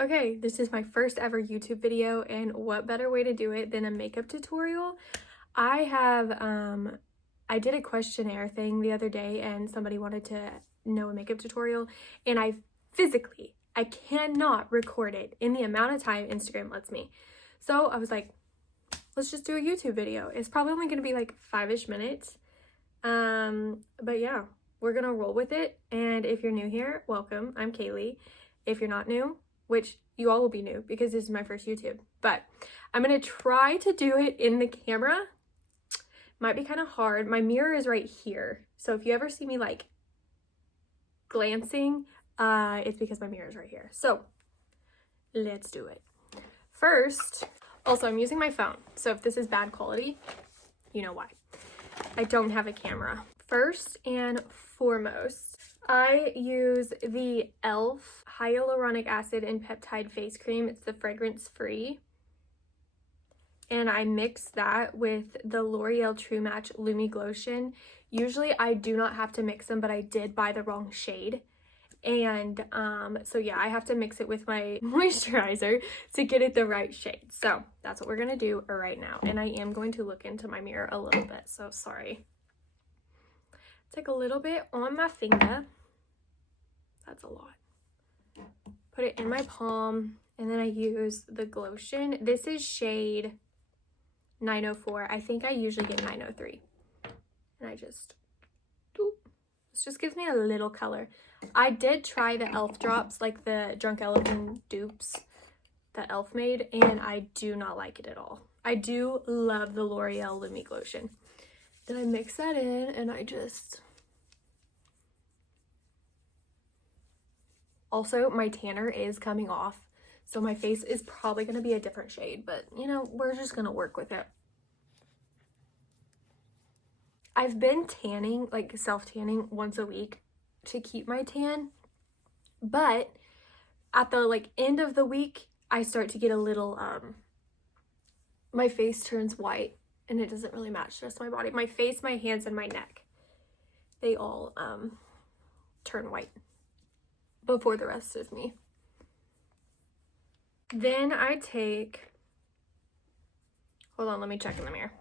Okay, this is my first ever YouTube video, and what better way to do it than a makeup tutorial? I did a questionnaire thing the other day and somebody wanted to know a makeup tutorial, and I cannot record it in the amount of time Instagram lets me. So I was like, let's just do a YouTube video. It's probably only gonna be like 5-ish minutes. But yeah, we're gonna roll with it. And if you're new here, welcome. I'm Kaylee. If you're not new, which you all will be new because this is my first YouTube, but I'm gonna try to do it in the camera. Might be kind of hard. My mirror is right here, so if you ever see me like glancing, it's because my mirror is right here. So let's do it. First, also I'm using my phone, so if this is bad quality, you know why. I don't have a camera. First and foremost, I use the e.l.f. Hyaluronic Acid and Peptide Face Cream. It's the fragrance free. And I mix that with the L'Oreal True Match Lumi Glotion. Usually I do not have to mix them, but I did buy the wrong shade. And so yeah, I have to mix it with my moisturizer to get it the right shade. So that's what we're gonna do right now. And I am going to look into my mirror a little bit, so sorry. Take a little bit on my finger. That's a lot. Put it in my palm, and then I use the Glotion. This is shade 904. I think I usually get 903. And I just, this just gives me a little color. I did try the e.l.f. drops, like the Drunk Elephant dupes that e.l.f. made, and I do not like it at all. I do love the L'Oreal Lumi Glotion. Then I mix that in, and I just... Also, my tanner is coming off, so my face is probably going to be a different shade, but, you know, we're just going to work with it. I've been tanning, like self-tanning once a week to keep my tan, but at the like end of the week, I start to get a little, my face turns white, and it doesn't really match the rest of my body. My face, my hands, and my neck, they all turn white before the rest of me. Then I take, hold on, let me check in the mirror.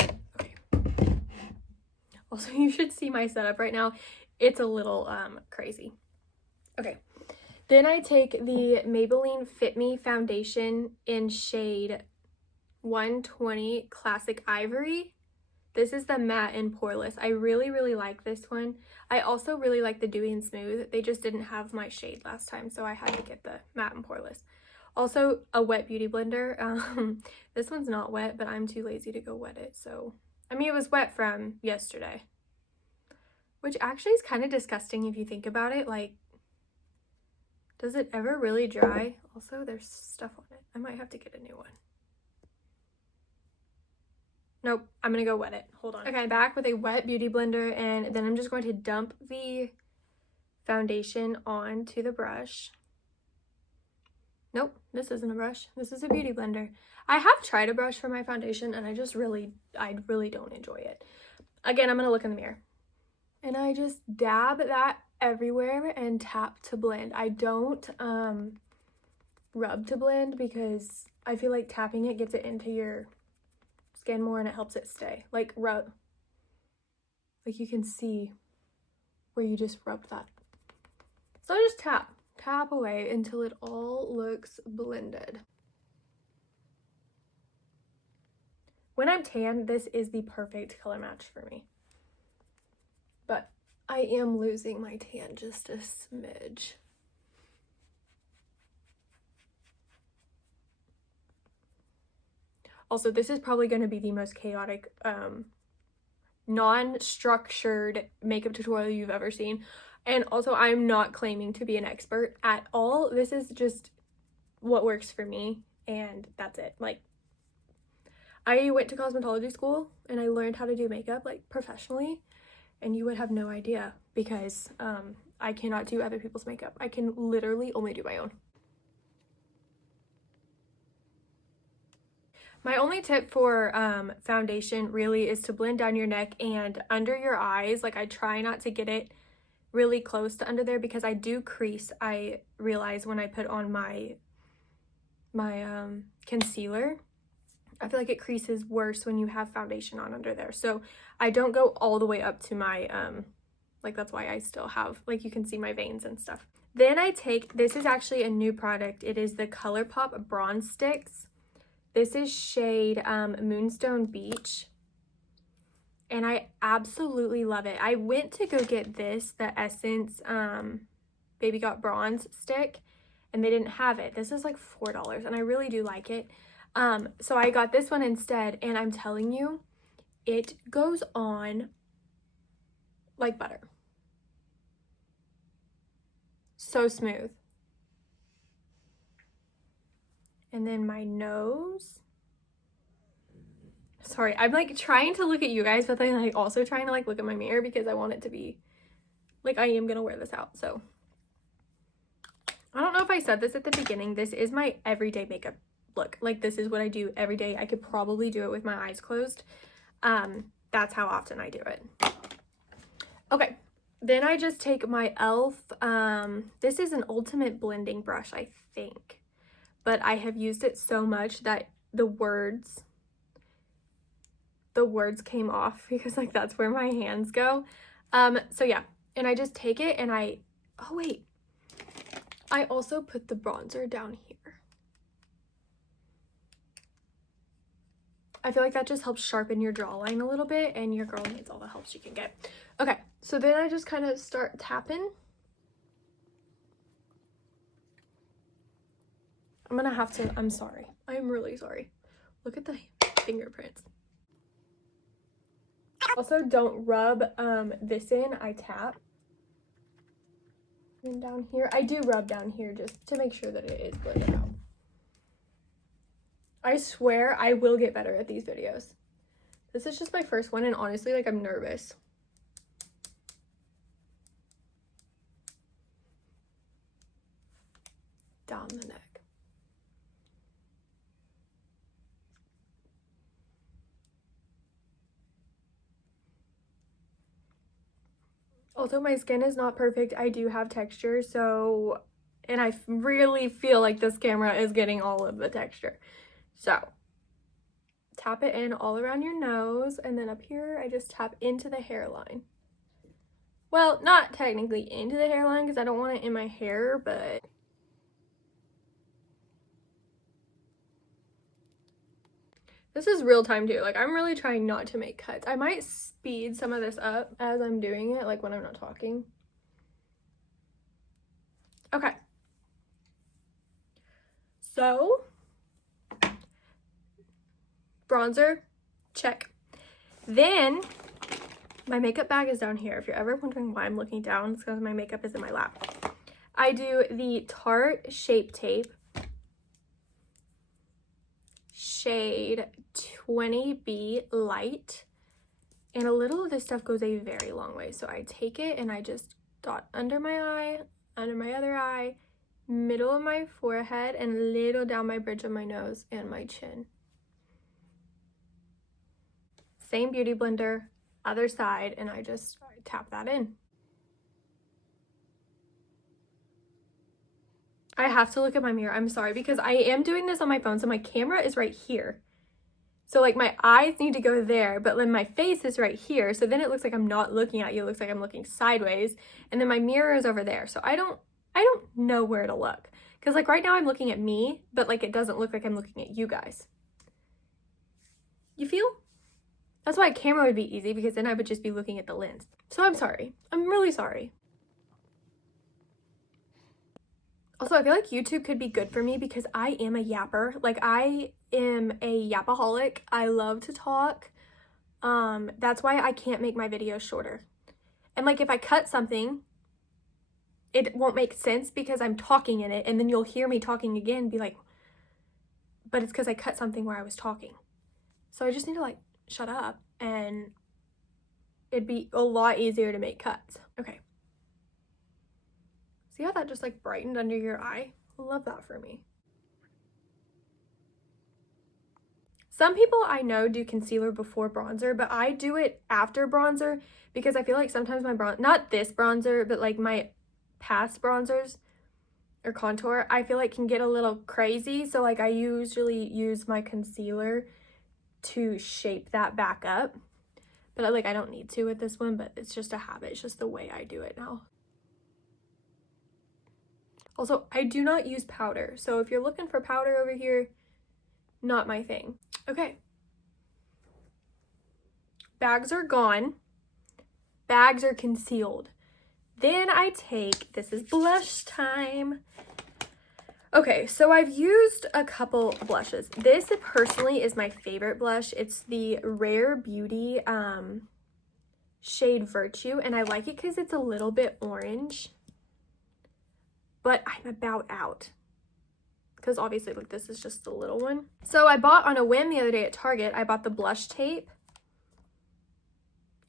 Okay. Also, you should see my setup right now. It's a little crazy. Okay. Then I take the Maybelline Fit Me foundation in shade 120 Classic Ivory. This is the matte and poreless. I really, really like this one. I also really like the Dewy and Smooth. They just didn't have my shade last time, so I had to get the matte and poreless. Also, a wet beauty blender. This one's not wet, but I'm too lazy to go wet it, so... I mean, it was wet from yesterday. Which actually is kind of disgusting if you think about it. Like, does it ever really dry? Also, there's stuff on it. I might have to get a new one. Nope, I'm gonna go wet it. Hold on. Okay, I'm back with a wet beauty blender, and then I'm just going to dump the foundation onto the brush. Nope, this isn't a brush. This is a beauty blender. I have tried a brush for my foundation, and I really don't enjoy it. Again, I'm gonna look in the mirror. And I just dab that everywhere and tap to blend. I don't rub to blend because I feel like tapping it gets it into your skin more and it helps it stay. Like rub, like you can see where you just rubbed that. So I just tap away until it all looks blended. When I'm tan, this is the perfect color match for me. But I am losing my tan just a smidge. Also, this is probably going to be the most chaotic, non-structured makeup tutorial you've ever seen. And also, I'm not claiming to be an expert at all. This is just what works for me, and that's it. Like, I went to cosmetology school, and I learned how to do makeup, like, professionally. And you would have no idea because I cannot do other people's makeup. I can literally only do my own. My only tip for foundation really is to blend down your neck and under your eyes. Like, I try not to get it really close to under there because I do crease. I realize when I put on my concealer, I feel like it creases worse when you have foundation on under there. So I don't go all the way up to my, like that's why I still have, like you can see my veins and stuff. Then I take, this is actually a new product. It is the ColourPop Bronze Sticks. This is shade Moonstone Beach. And I absolutely love it. I went to go get this, the Essence Baby Got Bronze stick, and they didn't have it. This is like $4, and I really do like it. So I got this one instead, and I'm telling you, it goes on like butter. So smooth. And then my nose. Sorry, I'm like trying to look at you guys, but then like also trying to like look at my mirror because I want it to be like I am gonna wear this out. So I don't know if I said this at the beginning. This is my everyday makeup look. Like this is what I do every day. I could probably do it with my eyes closed. That's how often I do it. Okay, then I just take my e.l.f. This is an ultimate blending brush, I think, but I have used it so much that the words came off because like that's where my hands go. So yeah, and I just take it and I also put the bronzer down here. I feel like that just helps sharpen your jawline a little bit, and your girl needs all the help she can get. Okay, so then I just kind of start tapping. I'm sorry. I'm really sorry. Look at the fingerprints. Also, don't rub this in, I tap. And down here, I do rub down here just to make sure that it is blended out. I swear I will get better at these videos. This is just my first one, and honestly, like, I'm nervous. Down the neck. Also, my skin is not perfect. I do have texture, so, and I really feel like this camera is getting all of the texture. So, tap it in all around your nose, and then up here, I just tap into the hairline. Well, not technically into the hairline because I don't want it in my hair, but this is real time too. Like, I'm really trying not to make cuts. I might speed some of this up as I'm doing it, like when I'm not talking. Okay. So, bronzer, check. Then, my makeup bag is down here. If you're ever wondering why I'm looking down, it's because my makeup is in my lap. I do the Tarte Shape Tape. Shade 20B Light, and a little of this stuff goes a very long way. So I take it and I just dot under my eye, under my other eye, middle of my forehead, and a little down my bridge of my nose and my chin. Same beauty blender, other side, and I just tap that in. I have to look at my mirror. I'm sorry, because I am doing this on my phone, so my camera is right here. So like my eyes need to go there, but then my face is right here. So then it looks like I'm not looking at you. It looks like I'm looking sideways. And then my mirror is over there. So I don't know where to look. Because like right now I'm looking at me, but like it doesn't look like I'm looking at you guys. You feel? That's why a camera would be easy, because then I would just be looking at the lens. So I'm sorry. I'm really sorry. Also, I feel like YouTube could be good for me because I am a yapper. Like, I am a yapaholic. I love to talk. That's why I can't make my videos shorter. And like, if I cut something, it won't make sense because I'm talking in it, and then you'll hear me talking again and be like, but it's because I cut something where I was talking. So I just need to like shut up, and it'd be a lot easier to make cuts. Okay. See how that just like brightened under your eye? I love that for me. Some people I know do concealer before bronzer, but I do it after bronzer because I feel like sometimes my not this bronzer, but like my past bronzers or contour, I feel like can get a little crazy. So like I usually use my concealer to shape that back up. But like I don't need to with this one, but it's just a habit. It's just the way I do it now. Also, I do not use powder. So if you're looking for powder over here, not my thing. Okay. Bags are gone. Bags are concealed. Then I take, this is blush time. Okay, so I've used a couple blushes. This personally is my favorite blush. It's the Rare Beauty shade Virtue, and I like it because it's a little bit orange. But I'm about out. Because obviously, like, this is just a little one. So I bought on a whim the other day at Target, I bought the blush tape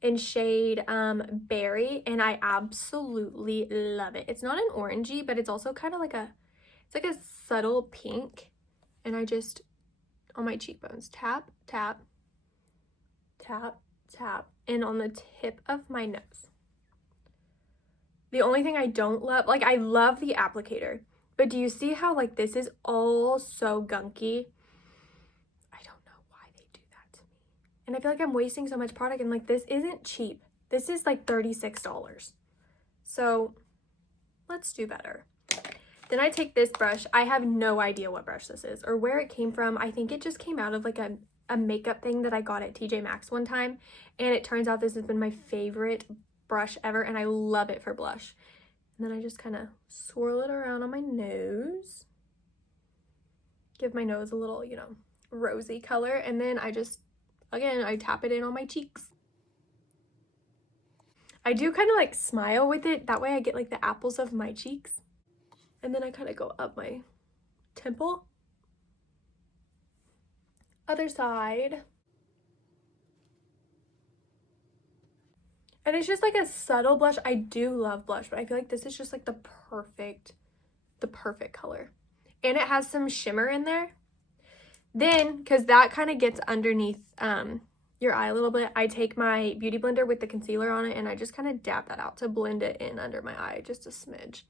in shade Berry, and I absolutely love it. It's not an orangey, but it's also kind of like a, it's like a subtle pink. And I just, on my cheekbones, tap, tap, tap, tap, and on the tip of my nose. The only thing I don't love, like I love the applicator, but do you see how like this is all so gunky? I don't know why they do that to me. And I feel like I'm wasting so much product, and like this isn't cheap. This is like $36. So let's do better. Then I take this brush. I have no idea what brush this is or where it came from. I think it just came out of like a makeup thing that I got at TJ Maxx one time. And it turns out this has been my favorite brush ever, and I love it for blush. And then I just kind of swirl it around on my nose. Give my nose a little, you know, rosy color. And then I just, again, I tap it in on my cheeks. I do kind of like smile with it. That way I get like the apples of my cheeks. And then I kind of go up my temple. Other side. And it's just like a subtle blush. I do love blush, but I feel like this is just like the perfect color. And it has some shimmer in there. Then, because that kind of gets underneath your eye a little bit, I take my Beauty Blender with the concealer on it, and I just kind of dab that out to blend it in under my eye, just a smidge.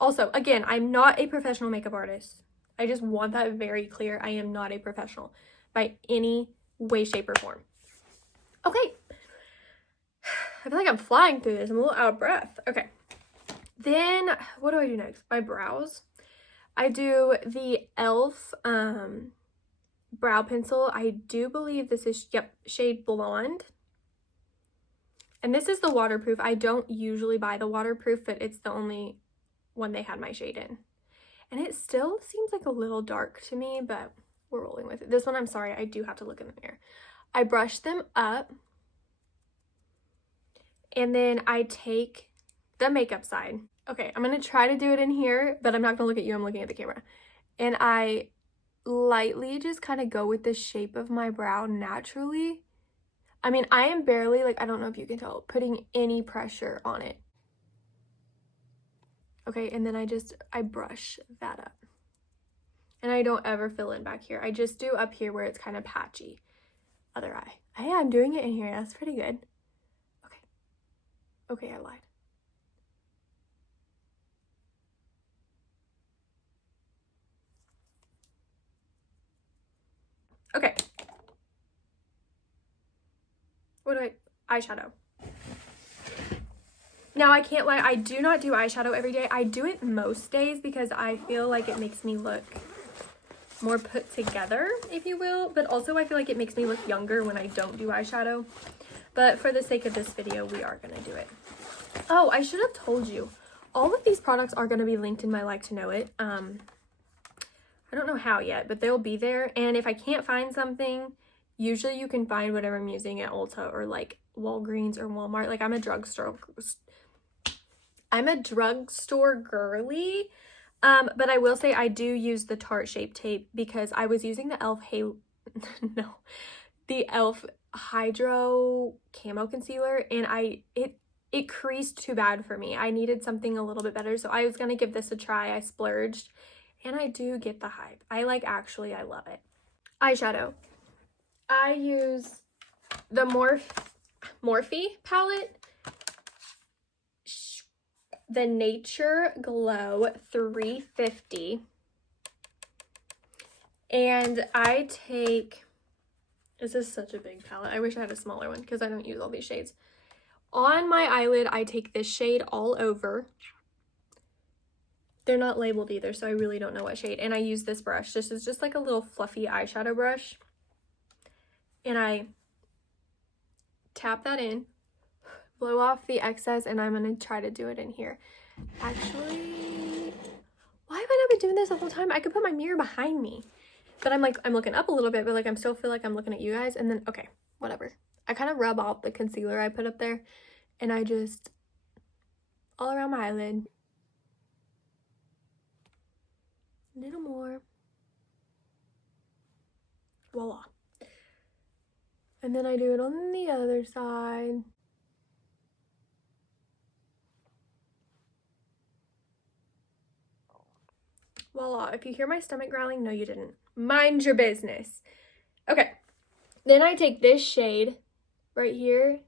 Also, again, I'm not a professional makeup artist. I just want that very clear. I am not a professional by any way, shape, or form. Okay. I feel like I'm flying through this. I'm a little out of breath. Okay. Then, what do I do next? My brows. I do the e.l.f. brow pencil. I do believe this is, yep, shade Blonde. And this is the waterproof. I don't usually buy the waterproof, but it's the only one they had my shade in. And it still seems like a little dark to me, but we're rolling with it. This one, I'm sorry, I do have to look in the mirror. I brush them up, and then I take the makeup side. Okay, I'm going to try to do it in here, but I'm not going to look at you. I'm looking at the camera. And I lightly just kind of go with the shape of my brow naturally. I mean, I am barely, like, I don't know if you can tell, putting any pressure on it. Okay, and then I brush that up. And I don't ever fill in back here. I just do up here where it's kind of patchy. Other eye. Hey, I'm doing it in here. That's pretty good. Okay. Okay, I lied. Okay. What do eyeshadow. Now, I can't lie. I do not do eyeshadow every day. I do it most days because I feel like it makes me look more put together, if you will, but also I feel like it makes me look younger when I don't do eyeshadow. But for the sake of this video, we are gonna do it. Oh, I should have told you, all of these products are gonna be linked in my Like to Know It. I don't know how yet, but they'll be there. And if I can't find something, usually you can find whatever I'm using at Ulta or like Walgreens or Walmart. Like I'm a drugstore girly. But I will say I do use the Tarte Shape Tape because I was using the the e.l.f. Hydro Camo Concealer, and it creased too bad for me. I needed something a little bit better, so I was gonna give this a try. I splurged, And I do get the hype. I love it. Eyeshadow. I use the Morphe palette. The Nature Glow 350. And I take, this is such a big palette. I wish I had a smaller one because I don't use all these shades. On my eyelid, I take this shade all over. They're not labeled either, so I really don't know what shade. And I use this brush. This is just like a little fluffy eyeshadow brush. And I tap that in, blow off the excess, and I'm going to try to do it in here. Actually, why have I not been doing this the whole time? I could put my mirror behind me. But I'm looking up a little bit, but like, I'm still feel like I'm looking at you guys. And then, okay, whatever. I kind of rub off the concealer I put up there. And I just, all around my eyelid. A little more. Voila. And then I do it on the other side. Voila. If you hear my stomach growling, no, you didn't. Mind your business. Okay. Then I take this shade right here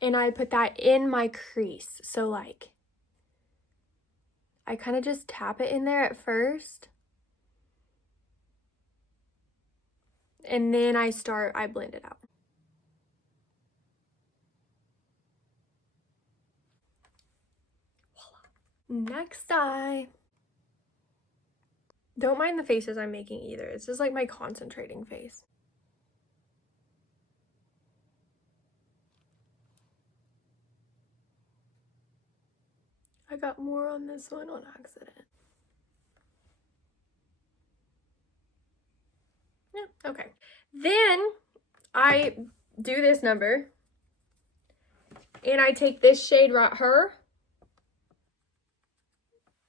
and I put that in my crease. So like, I kind of just tap it in there at first. And then I blend it out. Voila. Next eye. Don't mind the faces I'm making either. It's just like my concentrating face. I got more on this one on accident. Yeah, okay. Then I do this number and I take this shade right here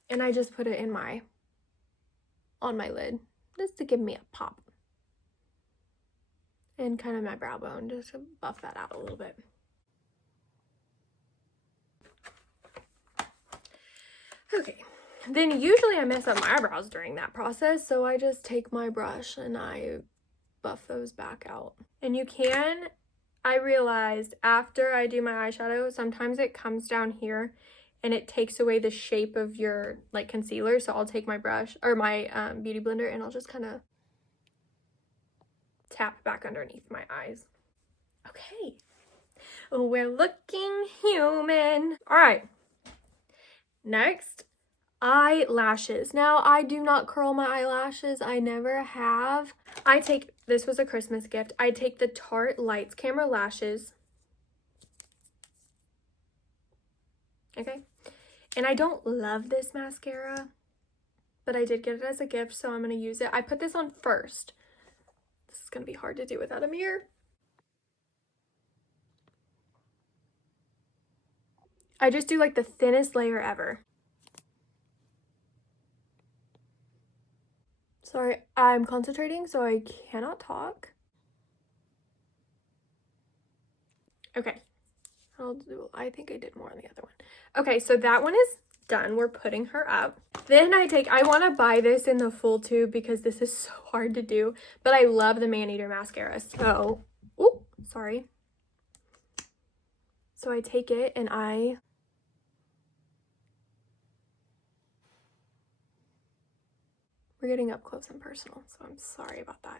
and I just put it in on my lid just to give me a pop. And kind of my brow bone just to buff that out a little bit. Okay, then usually I mess up my eyebrows during that process, so I just take my brush and I buff those back out. And I realized after I do my eyeshadow, sometimes it comes down here and it takes away the shape of your like concealer, so I'll take my brush or my beauty blender and I'll just kind of tap back underneath my eyes. Okay, we're looking human. All right. Next, eyelashes. Now, I do not curl my eyelashes. I never have. This was a Christmas gift. I take the Tarte Lights Camera Lashes. Okay. And I don't love this mascara, but I did get it as a gift, so I'm going to use it. I put this on first. This is going to be hard to do without a mirror. I just do like the thinnest layer ever. Sorry, I'm concentrating, so I cannot talk. Okay, I think I did more on the other one. Okay, so that one is done. We're putting her up. Then I want to buy this in the full tube because this is so hard to do, but I love the Maneater mascara. So, sorry. So I take it and we're getting up close and personal, so I'm sorry about that.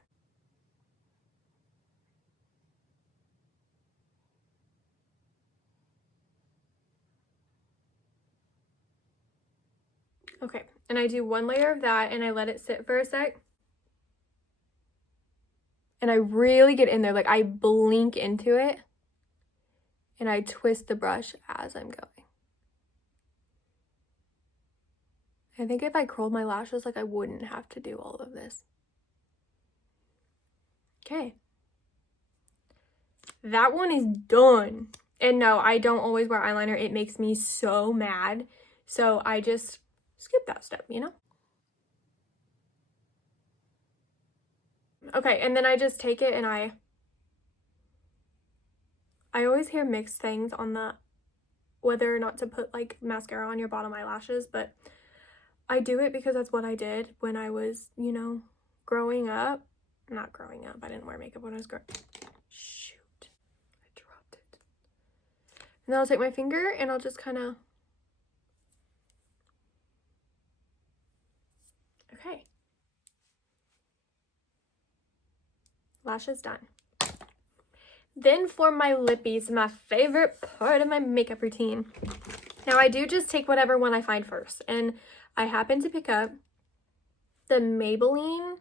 Okay, and I do one layer of that and I let it sit for a sec. And I really get in there, like I blink into it and I twist the brush as I'm going. I think if I curled my lashes, like I wouldn't have to do all of this. Okay. That one is done. And no, I don't always wear eyeliner. It makes me so mad. So I just skip that step, you know? Okay, and then I just take it and I always hear mixed things on whether or not to put like mascara on your bottom eyelashes, but I do it because that's what I did when I was, you know, growing up. Not growing up. I didn't wear makeup when I was growing up. Shoot. I dropped it. And then I'll take my finger and I'll just kind of... Okay. Lashes done. Then for my lippies, my favorite part of my makeup routine. Now I do just take whatever one I find first. And I happen to pick up the Maybelline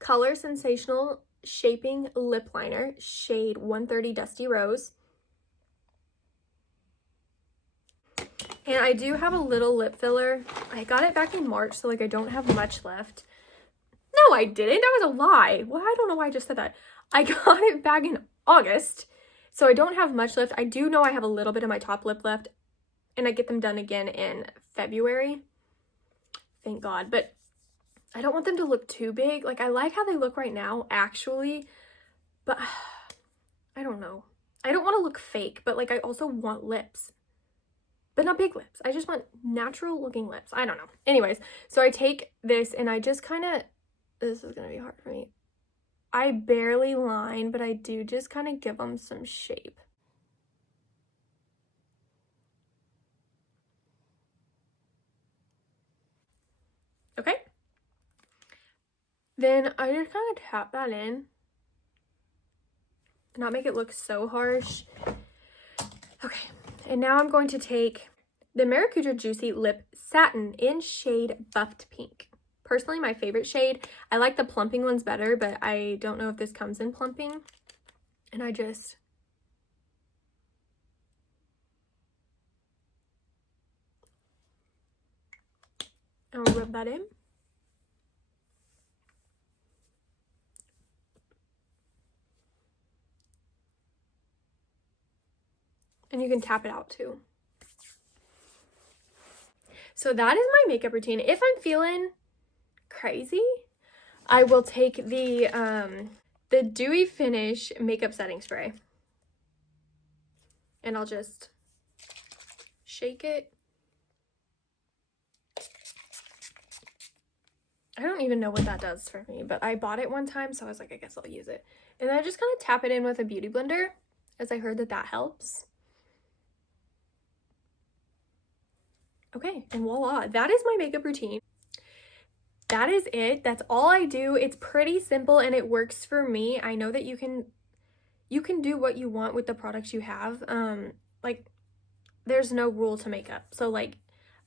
Color Sensational Shaping Lip Liner, shade 130 Dusty Rose. And I do have a little lip filler. I got it back in March, so like I don't have much left. No, I didn't. That was a lie. Well, I don't know why I just said that. I got it back in August, so I don't have much left. I do know I have a little bit of my top lip left, and I get them done again in February. Thank God. But I don't want them to look too big. Like, I like how they look right now, actually, but I don't know. I don't want to look fake, but like I also want lips, but not big lips. I just want natural looking lips. I don't know. Anyways, so I take this and I just kind of, this is going to be hard for me. I barely line, but I do just kind of give them some shape. Okay. Then I just kind of tap that in. Not make it look so harsh. Okay. And now I'm going to take the Maracuja Juicy Lip Satin in shade Buffed Pink. Personally, my favorite shade. I like the plumping ones better, but I don't know if this comes in plumping. And I just... I'll rub that in. And you can tap it out too. So that is my makeup routine. If I'm feeling crazy, I will take the Dewy Finish Makeup Setting Spray. And I'll just shake it. I don't even know what that does for me, but I bought it one time, so I was like, I guess I'll use it. And then I just kind of tap it in with a beauty blender, as I heard that that helps. Okay, and voila, that is my makeup routine. That is it. That's all I do. It's pretty simple and it works for me. I know that you can do what you want with the products you have. Like, there's no rule to makeup. So like,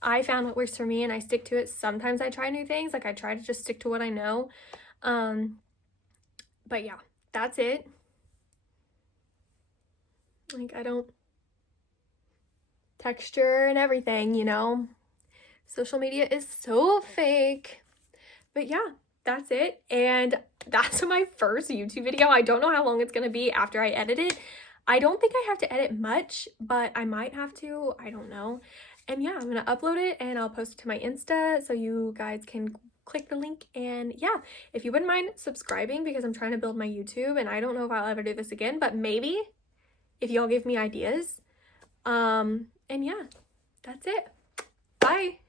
I found what works for me and I stick to it. Sometimes I try new things. Like, I try to just stick to what I know. But yeah, that's it. Like, I don't texture and everything, you know. Social media is so fake. But yeah, that's it. And that's my first YouTube video. I don't know how long it's gonna be after I edit it. I don't think I have to edit much, but I might have to. I don't know. And yeah, I'm gonna upload it and I'll post it to my Insta so you guys can click the link. And yeah, if you wouldn't mind subscribing, because I'm trying to build my YouTube and I don't know if I'll ever do this again, but maybe if y'all give me ideas. And yeah, that's it. Bye.